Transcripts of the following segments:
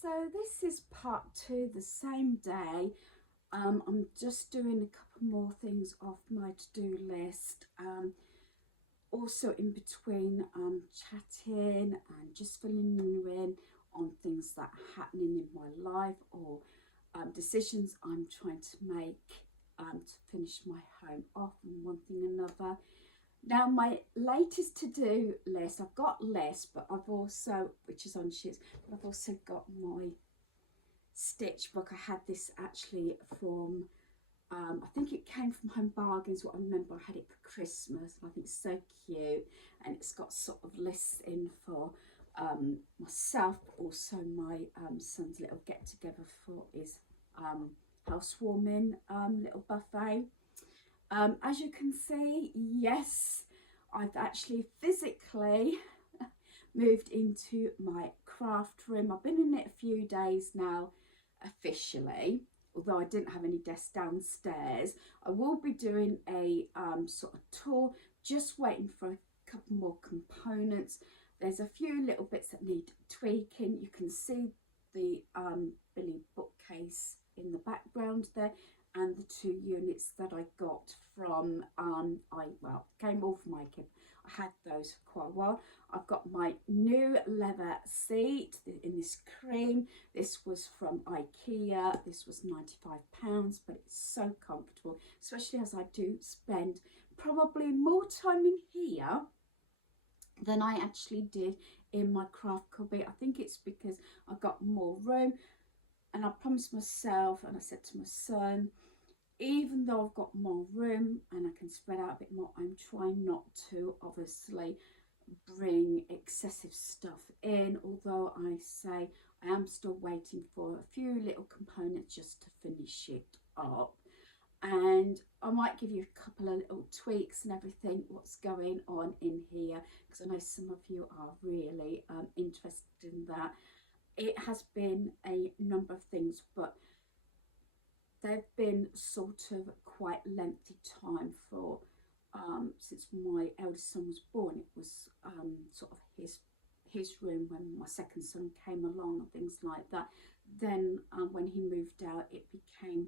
So this is part two, the same day. I'm just doing a couple more things off my to-do list. Also in between chatting and just filling you in on things that are happening in my life or decisions I'm trying to make to finish my home off and one thing another. Now, my latest to-do list, I've got less, but I've also, which is on sheets, but I've also got my stitch book. I had this actually from, I think it came from Home Bargains. What I remember, I had it for Christmas, and I think it's so cute. And it's got sort of lists in for myself, but also my son's little get-together for his housewarming little buffet. As you can see, yes, I've actually physically moved into my craft room. I've been in it a few days now officially, although I didn't have any desks downstairs. I will be doing a sort of tour, just waiting for a couple more components. There's a few little bits that need tweaking. You can see the Billy bookcase in the background there, and the two units that I got from came all from IKEA. I had those for quite a while. I've got my new leather seat in this cream. This was from IKEA. This was £95, but it's so comfortable, especially as I do spend probably more time in here than I actually did in my craft cubby. I think it's because I got more room, and I promised myself, and I said to my son, even though I've got more room and I can spread out a bit more, I'm trying not to obviously bring excessive stuff in, although I say I am still waiting for a few little components just to finish it up. And I might give you a couple of little tweaks and everything, what's going on in here, because I know some of you are really interested in that. It has been a number of things, but they've been sort of quite lengthy time for since my eldest son was born. It was sort of his room when my second son came along and things like that. Then when he moved out, it became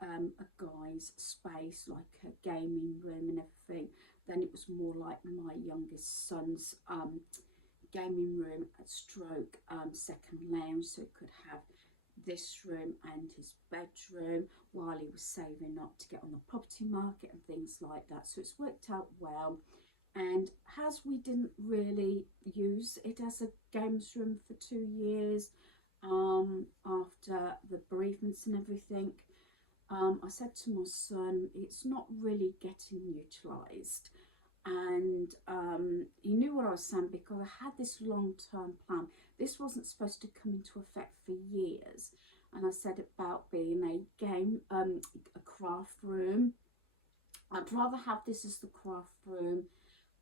a guy's space, like a gaming room and everything. Then it was more like my youngest son's gaming room at stroke second lounge, so it could have this room and his bedroom while he was saving up to get on the property market and things like that. So it's worked out well. And as we didn't really use it as a games room for 2 years after the bereavements and everything, I said to my son, it's not really getting utilised. And he knew what I was saying, because I had this long-term plan. This wasn't supposed to come into effect for years, and I said about being a craft room. I'd rather have this as the craft room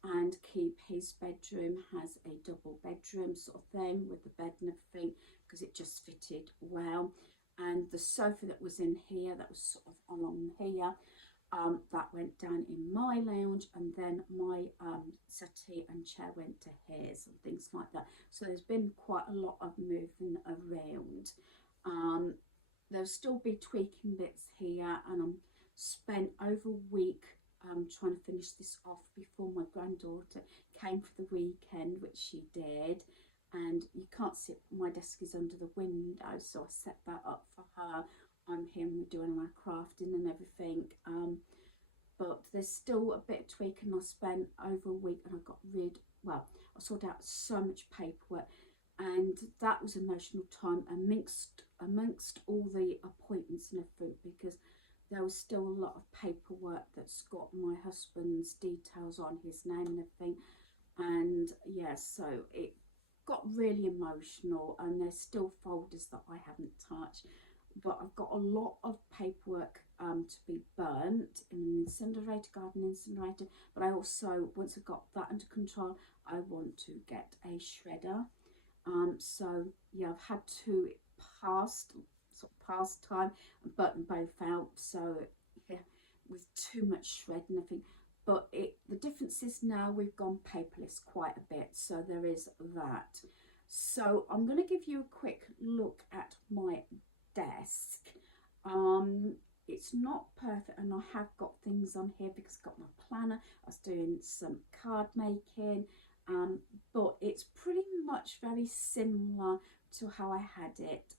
and keep his bedroom as a double bedroom sort of thing with the bed and everything, because it just fitted well. And the sofa that was in here, that was sort of along here, that went down in my lounge, and then my settee and chair went to his and things like that. So there's been quite a lot of moving around. There'll still be tweaking bits here, and I'm spent over a week trying to finish this off before my granddaughter came for the weekend, which she did. And you can't see it, my desk is under the window, so I set that up for her. I'm here and we're doing our crafting and everything, but there's still a bit of tweaking. I spent over a week, and I sorted out so much paperwork, and that was emotional time amongst all the appointments and everything, because there was still a lot of paperwork that's got my husband's details on, his name and everything. And yeah, so it got really emotional, and there's still folders that I haven't touched. But I've got a lot of paperwork to be burnt in an incinerator, garden incinerator. But I also, once I've got that under control, I want to get a shredder. So yeah, I've had to past time and burnt them both out. So yeah, with too much shred and everything. But the difference is now we've gone paperless quite a bit, so there is that. So I'm going to give you a quick look not perfect, and I have got things on here because I've got my planner. I was doing some card making, but it's pretty much very similar to how I had it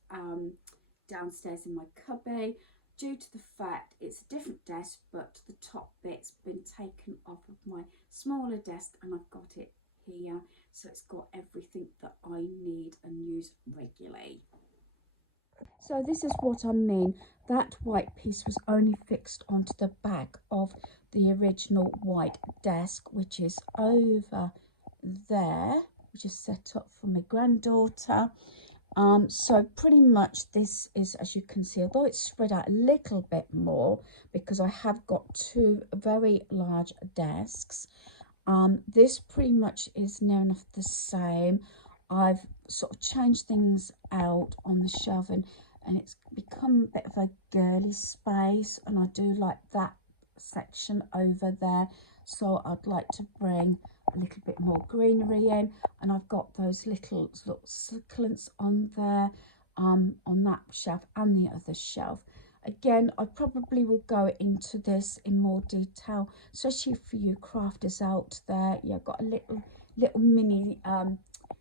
downstairs in my cubby, due to the fact it's a different desk, but the top bit's been taken off of my smaller desk and I've got it here, so it's got everything that I need and use regularly. So this is what I mean. That white piece was only fixed onto the back of the original white desk, which is over there, which is set up for my granddaughter. So pretty much this is, as you can see, although it's spread out a little bit more because I have got two very large desks, this pretty much is near enough the same. I've sort of changed things out on the shelving and it's become a bit of a girly space, and I do like that section over there, so I'd like to bring a little bit more greenery in, and I've got those little succulents on there, on that shelf and the other shelf. Again, I probably will go into this in more detail, especially for you crafters out there. Yeah, I've got a little mini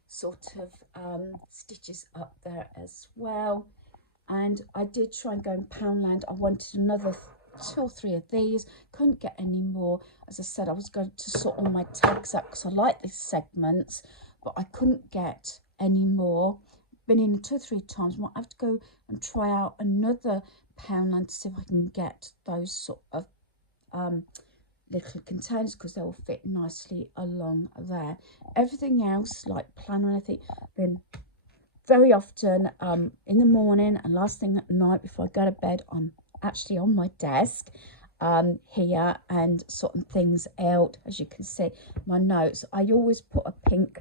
sort of stitches up there as well. And I did try and go in Poundland. I wanted another 2 or 3 of these, couldn't get any more. As I said, I was going to sort all my tags up because I like these segments, but I couldn't get any more. Been in 2 or 3 times. Might have to go and try out another Poundland to see if I can get those sort of little containers, because they will fit nicely along there. Everything else, like planner and everything, been very often in the morning and last thing at night before I go to bed, I'm actually on my desk here and sorting things out. As you can see, my notes, I always put a pink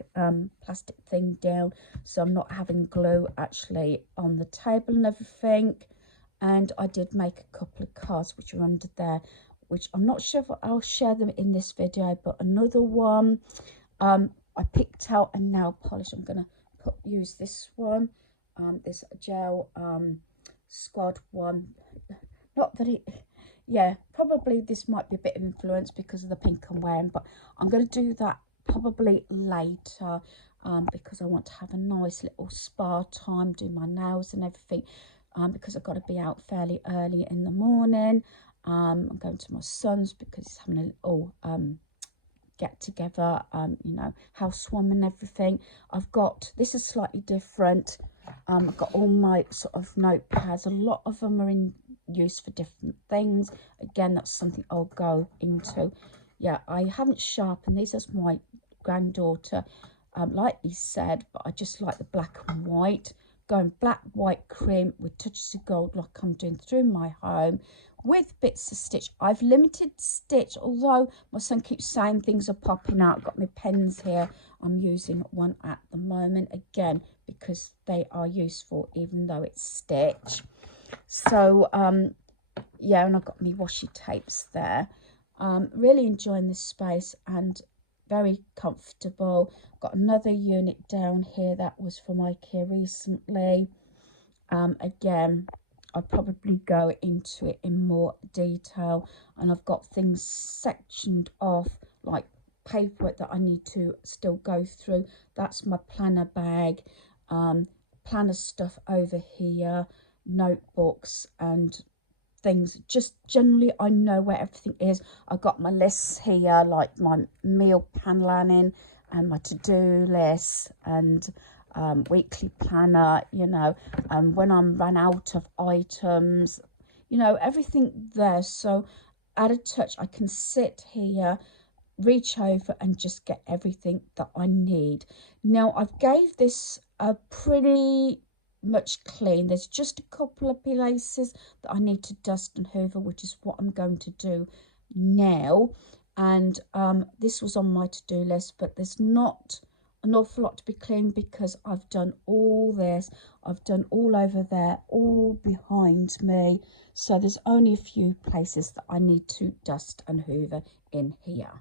plastic thing down so I'm not having glue actually on the table and everything. And I did make a couple of cards which are under there, which I'm not sure if I'll share them in this video, but another one, I picked out a nail polish. I'm gonna use this one, this gel squad one. Not that it, yeah, probably this might be a bit of influence because of the pink I'm wearing, but I'm going to do that probably later because I want to have a nice little spa time, do my nails and everything, because I've got to be out fairly early in the morning. I'm going to my son's because he's having a little get together, you know, housewarming and everything. I've got, this is slightly different. I've got all my sort of notepads. A lot of them are in use for different things. Again, that's something I'll go into. Yeah, I haven't sharpened these as my granddaughter like he said, but I just like the black and white. Going black, white, cream with touches of gold like I'm doing through my home, with bits of stitch. I've limited stitch, although my son keeps saying things are popping out. I've got my pens here. I'm using one at the moment, again, because they are useful, even though it's stitch. So, yeah, and I've got my washi tapes there. Really enjoying this space and very comfortable. Got another unit down here that was from IKEA recently. Again, I'll probably go into it in more detail, and I've got things sectioned off, like paperwork that I need to still go through. That's my planner bag, planner stuff over here, notebooks and things. Just generally, I know where everything is. I've got my lists here, like my meal planning and my to-do list and weekly planner, you know, when I'm run out of items, you know, everything there. So at a touch, I can sit here, reach over and just get everything that I need. Now, I've gave this a pretty much clean. There's just a couple of places that I need to dust and hoover, which is what I'm going to do now. And this was on my to-do list, but there's not an awful lot to be cleaned because I've done all this. I've done all over there, all behind me. So there's only a few places that I need to dust and hoover in here.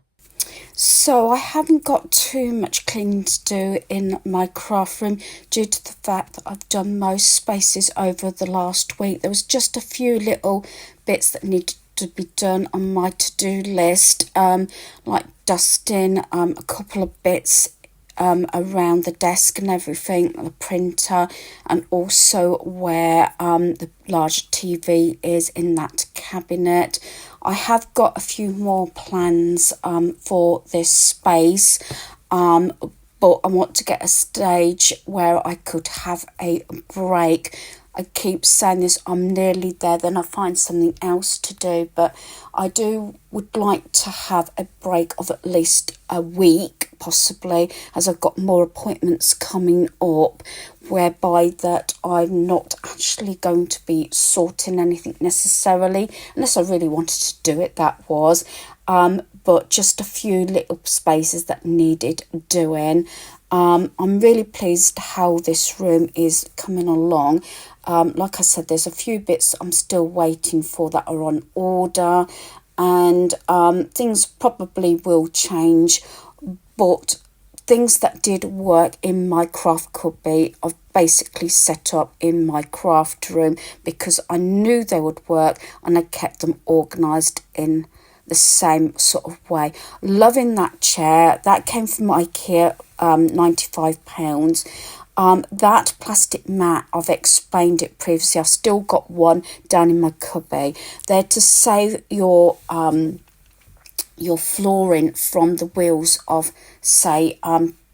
So I haven't got too much cleaning to do in my craft room due to the fact that I've done most spaces over the last week. There was just a few little bits that needed to be done on my to-do list, like dusting, a couple of bits around the desk and everything, the printer, and also where the large TV is in that cabinet. I have got a few more plans for this space, but I want to get a stage where I could have a break. I keep saying this, I'm nearly there, then I find something else to do, but I would like to have a break of at least a week, possibly, as I've got more appointments coming up, whereby that I'm not actually going to be sorting anything necessarily, unless I really wanted to do it, that was, but just a few little spaces that needed doing. I'm really pleased how this room is coming along. Like I said, there's a few bits I'm still waiting for that are on order, and things probably will change, but things that did work in my craft cubby I've basically set up in my craft room because I knew they would work, and I kept them organised in the same sort of way. Loving that chair. That came from IKEA, £95. That plastic mat, I've explained it previously. I've still got one down in my cubby. They're to save your flooring from the wheels of, say,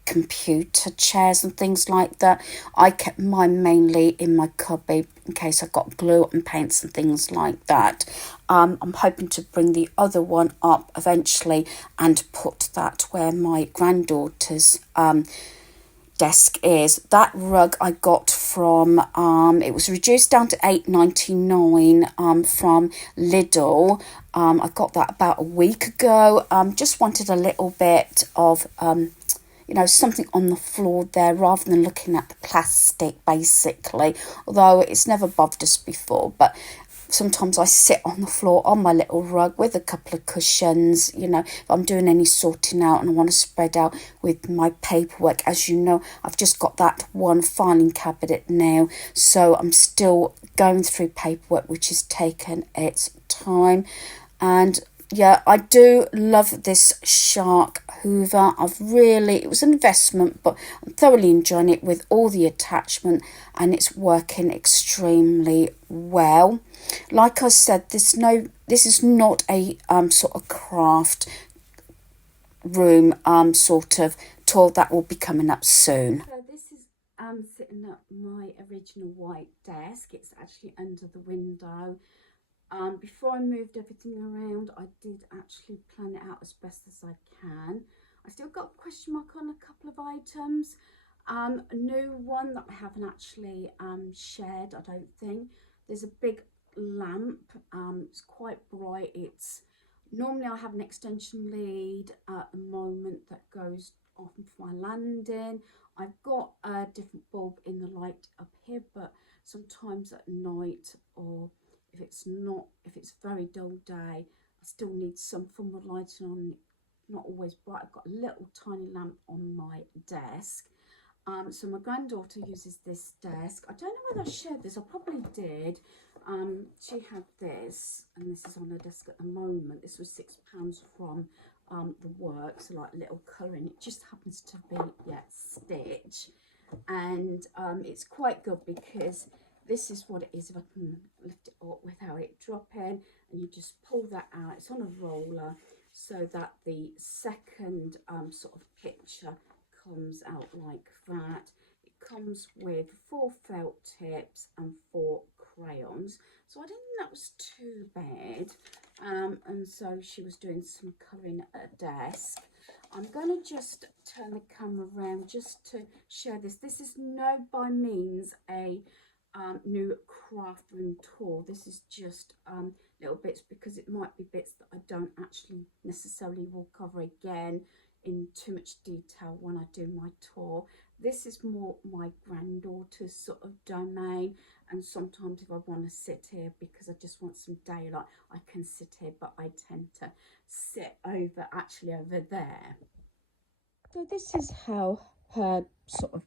computer chairs and things like that. I kept mine mainly in my cubby in case I got glue and paints and things like that. I'm hoping to bring the other one up eventually and put that where my granddaughter's desk is. That rug I got from it was reduced down to £8.99 from Lidl. I got that about a week ago. Just wanted a little bit of something on the floor there rather than looking at the plastic, basically, although it's never bothered us before. But sometimes I sit on the floor on my little rug with a couple of cushions, if I'm doing any sorting out and I want to spread out with my paperwork. As you know, I've just got that one filing cabinet now, so I'm still going through paperwork, which has taken its time. And yeah, I do love this Shark Hoover. it was an investment, but I'm thoroughly enjoying it with all the attachment, and it's working extremely well. Like I said, this is not a sort of craft room sort of tour. That will be coming up soon. So this is sitting at my original white desk. It's actually under the window. Before I moved everything around, I did actually plan it out as best as I can. I still got a question mark on a couple of items. A new one that I haven't actually shared, I don't think. There's a big lamp. It's quite bright. Normally I have an extension lead at the moment that goes off my landing. I've got a different bulb in the light up here, but sometimes at night, or if it's very dull day, I still need some form of lighting on. Not always bright. I've got a little tiny lamp on my desk. So my granddaughter uses this desk. I don't know whether I shared this. I probably did. She had this, and this is on her desk at the moment. This was £6 from the works, so like little colouring. It just happens to be Stitch, and it's quite good because this is what it is. If I can lift it up without it dropping, and you just pull that out. It's on a roller, so that the second sort of picture comes out like that. It comes with 4 felt tips and 4 crayons, so I didn't think that was too bad. And so she was doing some colouring at her desk. I'm going to just turn the camera around just to show this. This is no by means a new craft room tour. This is just little bits, because it might be bits that I don't actually necessarily will cover again in too much detail when I do my tour. This is more my granddaughter's sort of domain, and sometimes if I want to sit here because I just want some daylight, I can sit here, but I tend to sit over there. So this is how her sort of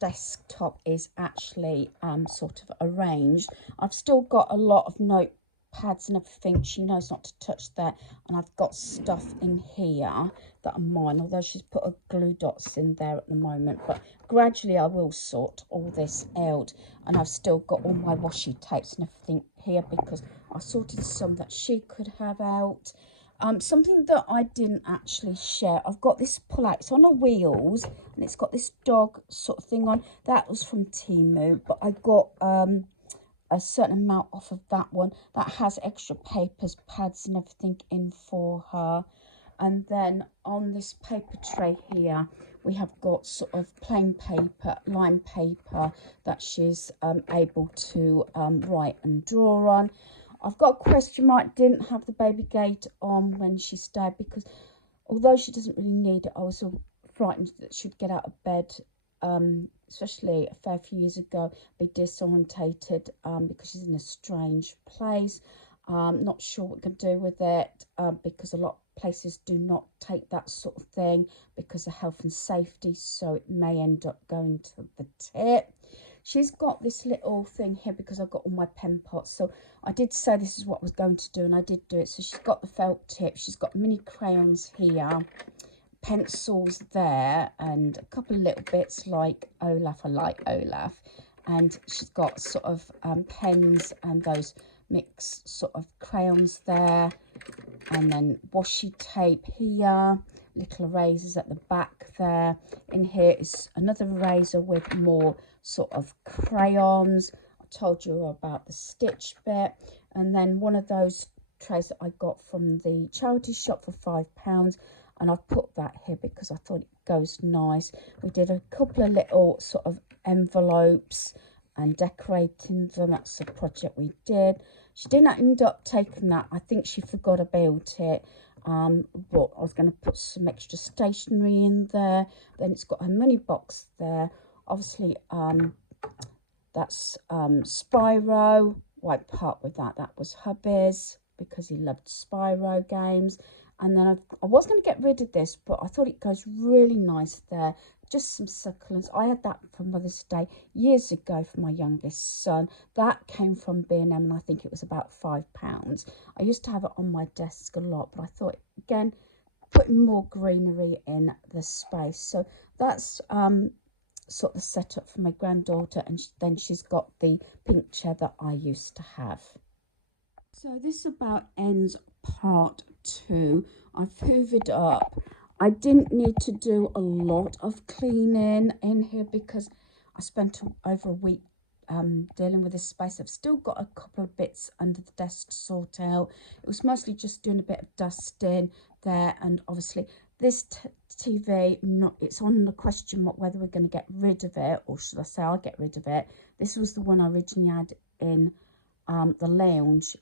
desktop is actually sort of arranged. I've still got a lot of notepads and everything. She knows not to touch that, and I've got stuff in here that are mine, although she's put her glue dots in there at the moment, but gradually I will sort all this out. And I've still got all my washi tapes and everything here because I sorted some that she could have out. Something that I didn't actually share, I've got this pull out, it's on a wheels and it's got this dog sort of thing on. That was from Temu, but I got a certain amount off of that one. That has extra papers, pads and everything in for her. And then on this paper tray here, we have got sort of plain paper, line paper that she's able to write and draw on. I've got a question mark, didn't have the baby gate on when she stayed because although she doesn't really need it, I was so frightened that she'd get out of bed, especially a fair few years ago, be disorientated because she's in a strange place. Not sure what we can do with it because a lot of places do not take that sort of thing because of health and safety, so it may end up going to the tip. She's got this little thing here because I've got all my pen pots. So I did say this is what I was going to do, and I did do it. So she's got the felt tip. She's got mini crayons here, pencils there, and a couple of little bits like Olaf. I like Olaf. And she's got sort of pens and those mixed sort of crayons there. And then washi tape here, little erasers at the back there. In here is another eraser with more sort of crayons. I told you about the stitch bit. And then one of those trays that I got from the charity shop for £5. And I've put that here because I thought it goes nice. We did a couple of little sort of envelopes and decorating them. That's a project we did. She didn't end up taking that. I think she forgot about it. But I was going to put some extra stationery in there. Then it's got her money box there. Obviously, that's Spyro. Won't part with that. That was hubby's because he loved Spyro games. And then I was going to get rid of this, but I thought it goes really nice there. Just some succulents. I had that for Mother's Day years ago for my youngest son. That came from B&M and I think it was about £5. I used to have it on my desk a lot, but I thought, again, putting more greenery in the space. So that's sort of the setup for my granddaughter, and then she's got the pink chair that I used to have. So this about ends part 2. I've hoovered up. I didn't need to do a lot of cleaning in here because I spent over a week dealing with this space. I've still got a couple of bits under the desk to sort out. It was mostly just doing a bit of dusting there, and obviously this TV, it's on the question mark whether we're going to get rid of it, or should I say I'll get rid of it. This was the one I originally had in the lounge.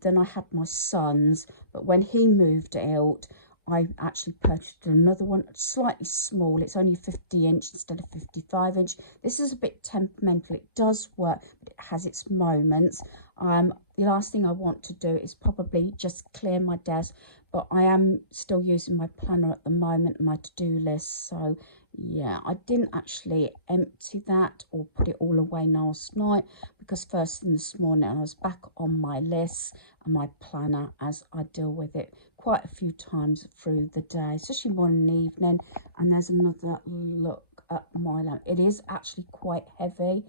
Then I had my son's, but when he moved out, I actually purchased another one, slightly small. It's only 50-inch instead of 55-inch. This is a bit temperamental. It does work, but it has its moments. The last thing I want to do is probably just clear my desk, but I am still using my planner at the moment, my to-do list. So yeah, I didn't actually empty that or put it all away last night because first thing this morning I was back on my list and my planner as I deal with it quite a few times through the day, especially morning and evening. And there's another look at my lamp. It is actually quite heavy,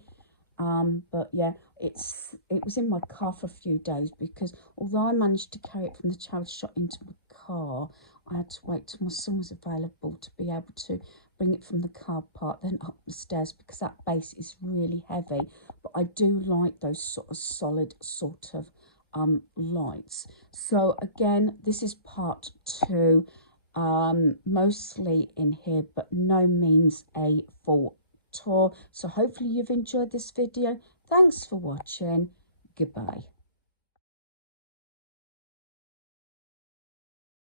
but yeah, it was in my car for a few days because although I managed to carry it from the charity shop into my car, I had to wait till my son was available to be able to bring it from the car park then up the stairs because that base is really heavy. But I do like those sort of solid sort of lights. So again, this is part 2, mostly in here, but no means a full tour. So hopefully you've enjoyed this video. Thanks for watching. Goodbye.